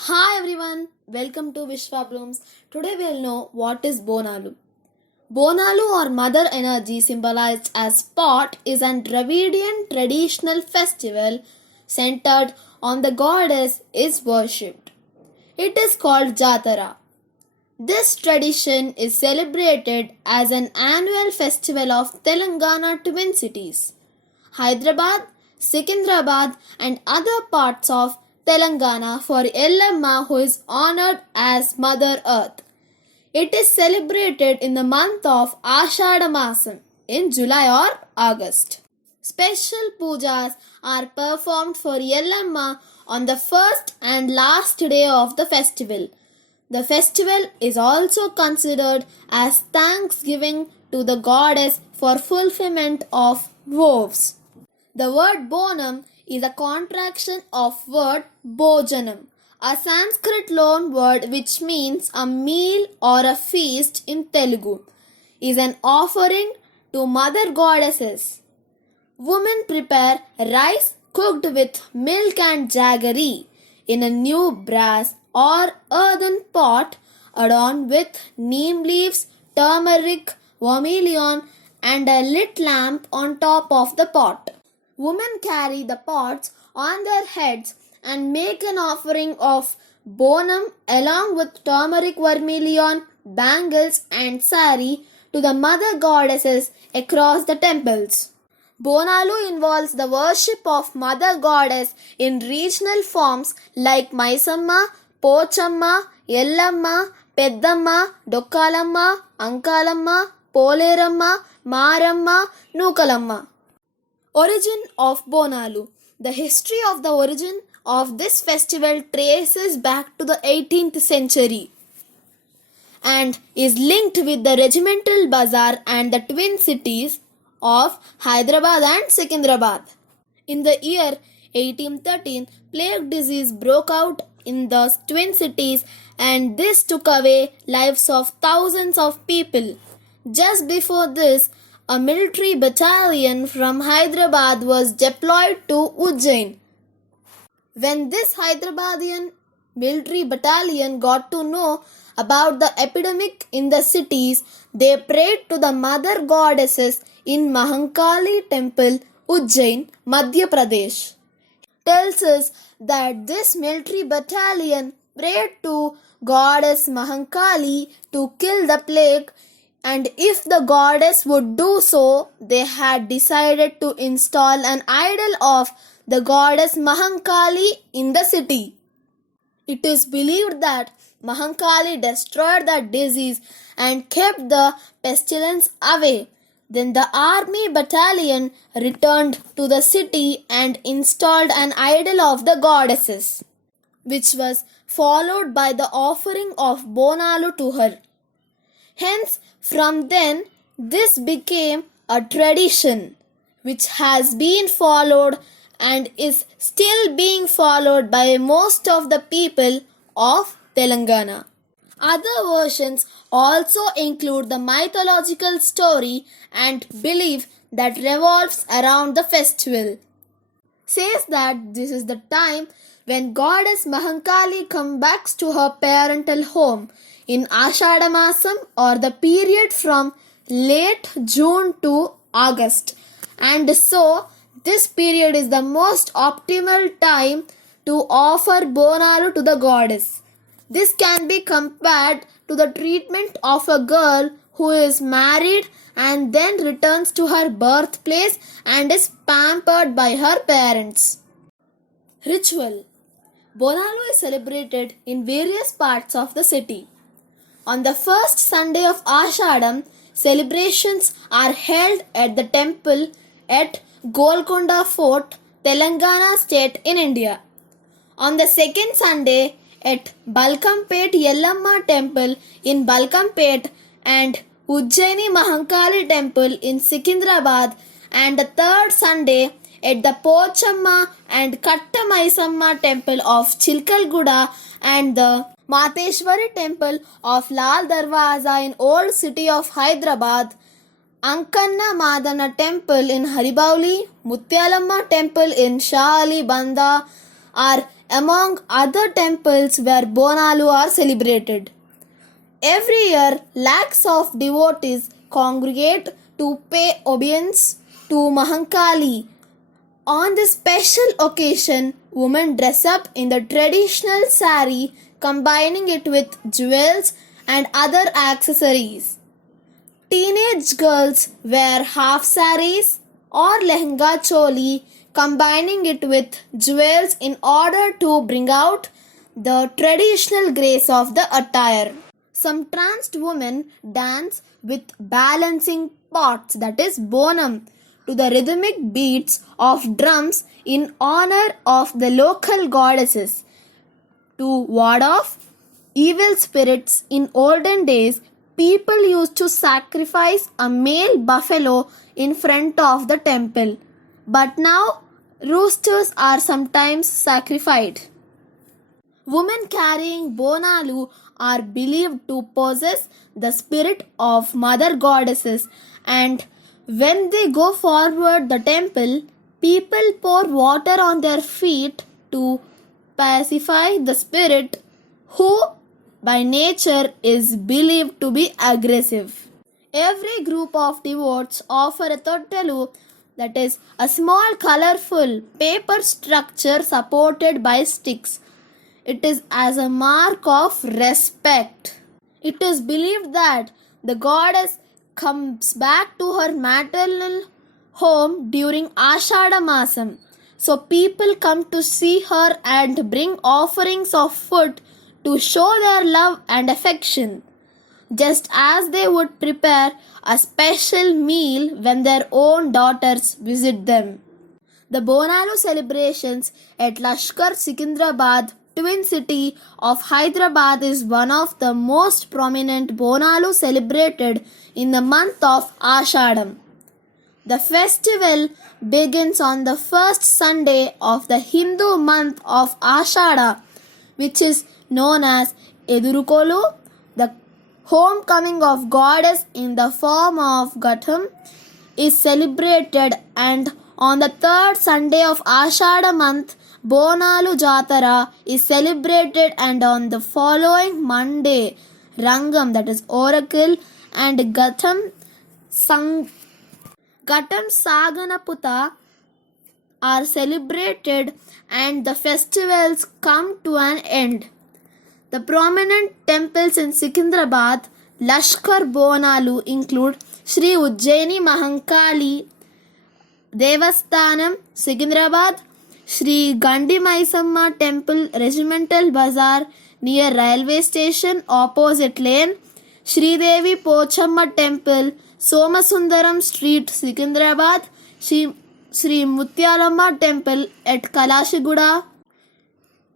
Hi everyone, welcome to Vishwablooms. Today we'll know what is Bonalu. Bonalu or Mother Energy, symbolized as pot, is an Dravidian traditional festival centered on the goddess is worshipped. It is called Jatara. This tradition is celebrated as an annual festival of Telangana twin cities, Hyderabad, Secunderabad, and other parts of Telangana for Ellamma, who is honored as Mother Earth. It is celebrated in the month of Ashada Masam in July or August. Special pujas are performed for Ellamma on the first and last day of the festival. The festival is also considered as thanksgiving to the goddess for fulfillment of vows. The word bonum is a contraction of word bhojanam, a Sanskrit loan word which means a meal or a feast in Telugu, is an offering to mother goddesses. Women prepare rice cooked with milk and jaggery in a new brass or earthen pot adorned with neem leaves, turmeric, vermilion, and a lit lamp on top of the pot. Women carry the pots on their heads and make an offering of bonum along with turmeric, vermilion, bangles, and sari to the mother goddesses across the temples. Bonalu involves the worship of Mother Goddess in regional forms like Maisamma, Pochamma, Yellamma, Peddamma, Dokkalamma, Ankalamma, Poleramma, Maramma, Nukalamma. Origin of Bonalu. The history of the origin of this festival traces back to the 18th century and is linked with the regimental bazaar and the twin cities of Hyderabad and Secunderabad. In the year 1813, plague disease broke out in the twin cities and this took away lives of thousands of people. Just before this, a military battalion from Hyderabad was deployed to Ujjain. When this Hyderabadian military battalion got to know about the epidemic in the cities, they prayed to the mother goddesses in Mahankali temple, Ujjain, Madhya Pradesh. Tells us that this military battalion prayed to goddess Mahankali to kill the plague, and if the goddess would do so, they had decided to install an idol of the goddess Mahankali in the city. It is believed that Mahankali destroyed the disease and kept the pestilence away. Then the army battalion returned to the city and installed an idol of the goddesses, which was followed by the offering of Bonalu to her. Hence, from then, this became a tradition which has been followed and is still being followed by most of the people of Telangana. Other versions also include the mythological story and belief that revolves around the festival. Says that this is the time when goddess Mahankali comes back to her parental home in Ashada Masam, or the period from late June to August, and so this period is the most optimal time to offer Bonalu to the goddess. This can be compared to the treatment of a girl who is married and then returns to her birthplace and is pampered by her parents. Ritual. Bonalu is celebrated in various parts of the city. On the first Sunday of Ashadam, celebrations are held at the temple at Golconda Fort, Telangana state in India. On the second Sunday, at Balkampet Yellamma temple in Balkampet and Ujjaini Mahankali temple in Secunderabad, and the third Sunday at the Pochamma and Kattamaisamma temple of Chilkalguda and the Mateshwari temple of Lal Darwaza in Old City of Hyderabad, Ankanna Madana temple in Haribauli, Mutyalamma temple in Shah Ali Banda are among other temples where Bonalu are celebrated. Every year, lakhs of devotees congregate to pay obeisance to Mahankali. On this special occasion, women dress up in the traditional sari, combining it with jewels and other accessories. Teenage girls wear half saris or lehenga choli, combining it with jewels in order to bring out the traditional grace of the attire. Some tranced women dance with balancing pots, that is bonam, to the rhythmic beats of drums in honor of the local goddesses. To ward off evil spirits in olden days, people used to sacrifice a male buffalo in front of the temple. But now, roosters are sometimes sacrificed. Women carrying Bonalu are believed to possess the spirit of mother goddesses, and when they go forward the temple, people pour water on their feet to pacify the spirit who by nature is believed to be aggressive. Every group of devotees offer a tottalu, that is a small colorful paper structure supported by sticks. It is as a mark of respect. It is believed that the goddess comes back to her maternal home during Ashada Masam. So people come to see her and bring offerings of food to show their love and affection, just as they would prepare a special meal when their own daughters visit them. The Bonalu celebrations at Lashkar Secunderabad, twin city of Hyderabad, is one of the most prominent Bonalu celebrated in the month of Ashadam. The festival begins on the first Sunday of the Hindu month of Ashada, which is known as Edurukolu, the homecoming of goddess in the form of Ghatam, is celebrated, and on the third Sunday of Ashada month, Bonalu Jatara is celebrated, and on the following Monday, Rangam, that is Oracle, and Ghatam Saganaputa are celebrated, and the festivals come to an end. The prominent temples in Secunderabad, Lashkar Bonalu include Sri Ujjaini Mahankali Devasthanam, Secunderabad, Sri Gandi Maisamma Temple, Regimental Bazaar near railway station, opposite lane, Sri Devi Pochamma Temple, Somasundaram Street, Secunderabad, Sri Mutyalamma Temple at Kalashiguda,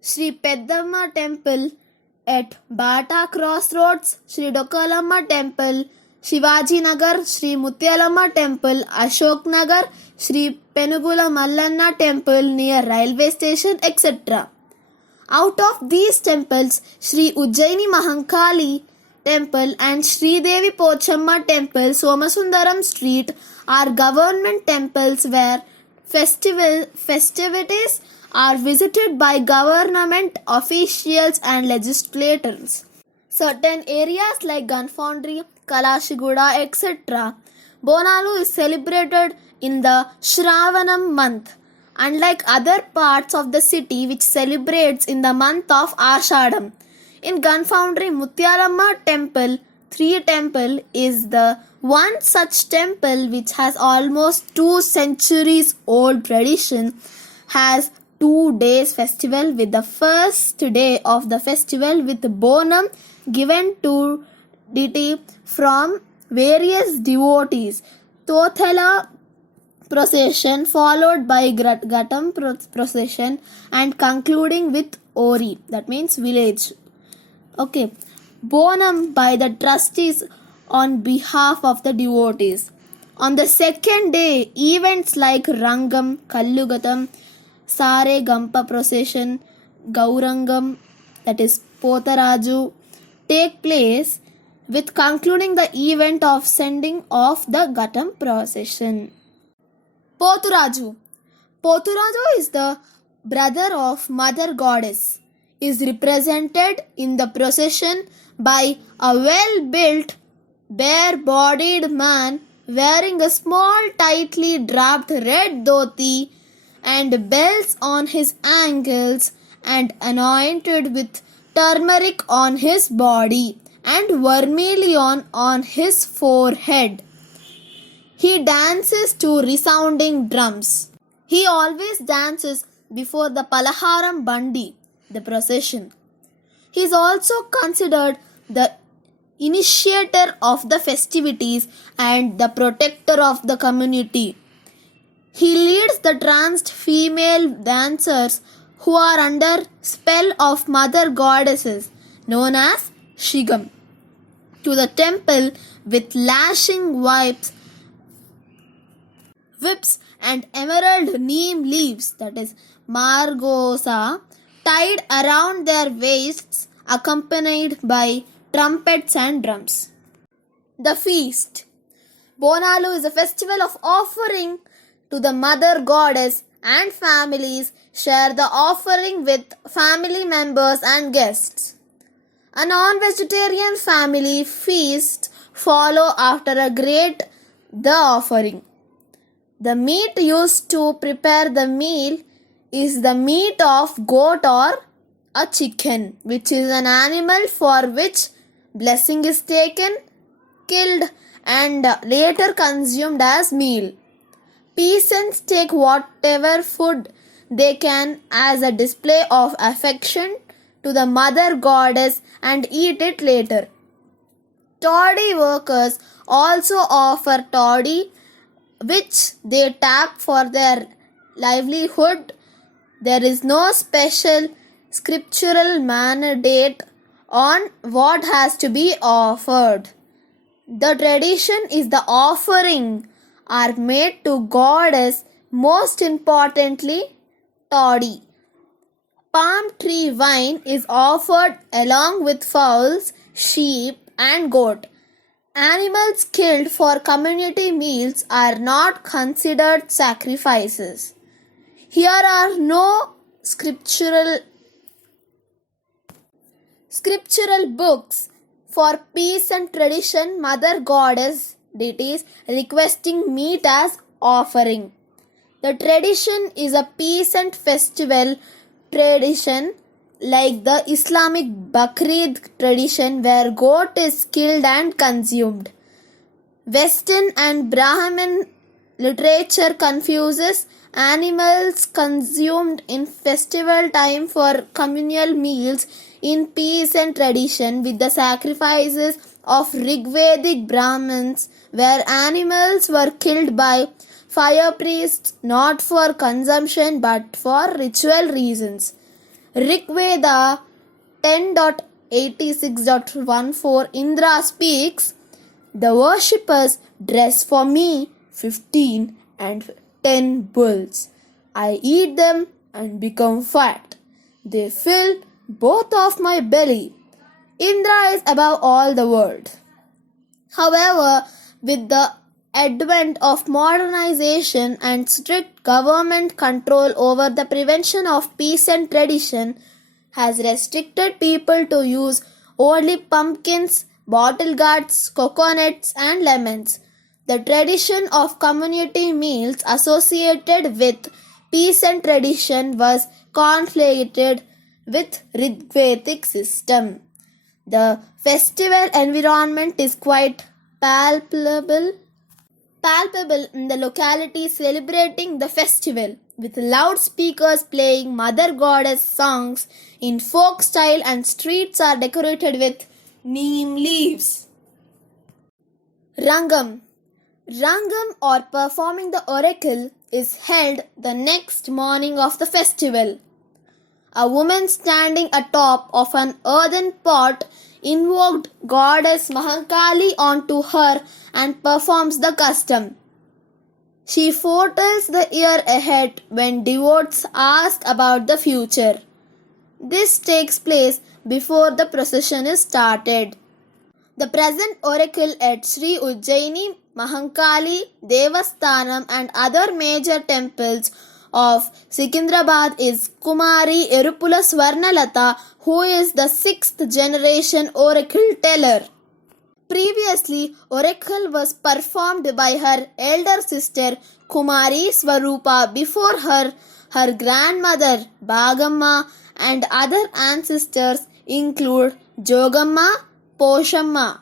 Sri Peddamma Temple at Bata Crossroads, Sri Dokalamma Temple, Shivaji Nagar, Sri Mutyalamma Temple, Ashok Nagar, Sri Penugula Mallanna Temple near railway station, etc. Out of these temples, Sri Ujjaini Mahankali Temple and Sri Devi Pochamma Temple, Somasundaram Street, are government temples where festivities are visited by government officials and legislators. Certain areas like Gun Foundry, Kalashiguda, etc., Bonalu is celebrated in the Shravanam month, unlike other parts of the city which celebrates in the month of Ashadam. In Gun Foundry, Mutyalamma Temple, 3 Temple, is the one such temple which has almost 2 centuries old tradition, has 2 days festival, with the first day of the festival with bonum given to deity from various devotees, Tothala procession followed by Ghatam procession, and concluding with Ori, that means village. Okay, bonum by the trustees on behalf of the devotees. On the second day, events like Rangam, Kallugatam, Sare Gampa procession, Gaurangam, that is Potaraju, take place, with concluding the event of sending off the Ghatam procession. Poturaju. Poturaju is the brother of Mother Goddess, is represented in the procession by a well-built, bare-bodied man wearing a small, tightly draped red dhoti and bells on his ankles and anointed with turmeric on his body and vermilion on his forehead. He dances to resounding drums. He always dances before the Palaharam Bandi, the procession. He is also considered the initiator of the festivities and the protector of the community. He leads the tranced female dancers who are under spell of mother goddesses known as Shigam to the temple with lashing whips and emerald neem leaves, that is margosa, tied around their waists, accompanied by trumpets and drums. The feast. Bonalu is a festival of offering to the mother goddess, and families share the offering with family members and guests. A non-vegetarian family feast follow after the offering. The meat used to prepare the meal is the meat of goat or a chicken, which is an animal for which blessing is taken, killed, and later consumed as meal. Peasants take whatever food they can as a display of affection to the mother goddess and eat it later. Toddy workers also offer toddy, which they tap for their livelihood. There is no special scriptural mandate on what has to be offered. The tradition is the offering are made to goddess, most importantly toddy. Palm tree wine is offered along with fowls, sheep and goat. Animals killed for community meals are not considered sacrifices. Here are no scriptural books for peace and tradition mother goddess deities requesting meat as offering. The tradition is a peasant festival tradition like the Islamic Bakrid tradition where goat is killed and consumed. Western and Brahmin literature confuses animals consumed in festival time for communal meals in peasant tradition with the sacrifices of Rigvedic Brahmins where animals were killed by fire priests not for consumption but for ritual reasons. Rigveda 10.86.14 Indra speaks, "The worshippers dress for me 15 and 10 bulls. I eat them and become fat. They fill both of my belly. Indra is above all the world." However, with the advent of modernization and strict government control over the prevention of peasant tradition has restricted people to use only pumpkins, bottle gourds, coconuts and lemons. The tradition of community meals associated with peasant tradition was conflated with Rigvedic system. The festival environment is quite palpable in the locality celebrating the festival, with loudspeakers playing mother goddess songs in folk style and streets are decorated with neem leaves. Rangam or performing the oracle is held the next morning of the festival. A woman standing atop of an earthen pot invoked goddess Mahankali onto her and performs the custom. She foretells the year ahead when devotees ask about the future. This takes place before the procession is started. The present oracle at Sri Ujjaini, Mahankali, Devasthanam and other major temples of Secunderabad is Kumari Erupula Swarnalata, who is the 6th generation oracle teller. Previously, oracle was performed by her elder sister Kumari Swarupa before her grandmother Bagamma and other ancestors include Jogamma, Poshamma.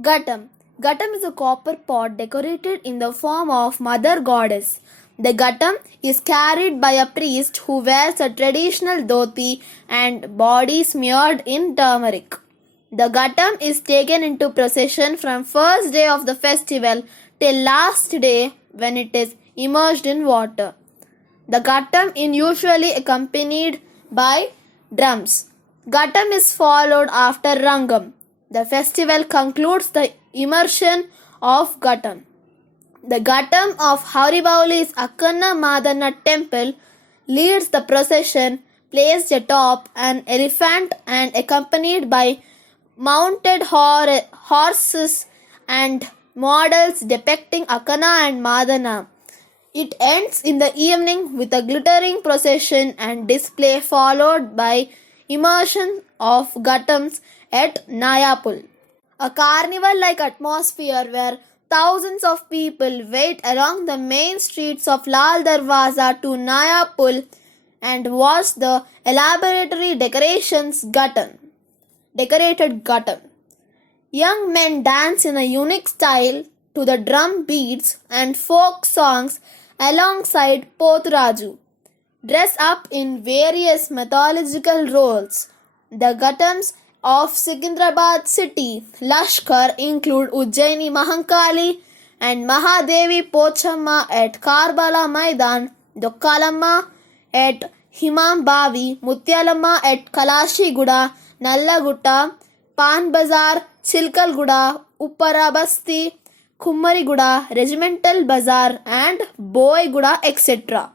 Ghatam. Ghatam is a copper pot decorated in the form of mother goddess. The ghatam is carried by a priest who wears a traditional dhoti and body smeared in turmeric. The ghatam is taken into procession from first day of the festival till last day when it is immersed in water. The ghatam is usually accompanied by drums. Ghatam is followed after Rangam. The festival concludes the immersion of Ghatam. The Ghatam of Haribauli's Akkanna Madana temple leads the procession placed atop an elephant and accompanied by mounted horses and models depicting Akkanna and Madana. It ends in the evening with a glittering procession and display followed by immersion of Ghatams at Nayapul. A carnival-like atmosphere where thousands of people wait along the main streets of Lal Darwaza to Nayapul and watch the elaborately decorated Ghatam. Young men dance in a unique style to the drum beats and folk songs alongside Pothraju, dress up in various mythological roles. The Ghatams of Secunderabad city Lashkar include Ujjaini Mahankali and Mahadevi Pochamma at Karbala Maidan, Dokkalamma at Himambavi, Mutyalamma at Kalashiguda, Nallagutta, Pan Bazar, Chilkalguda, Upparabasti, Kummariguda, Regimental Bazar and Boyguda, etc.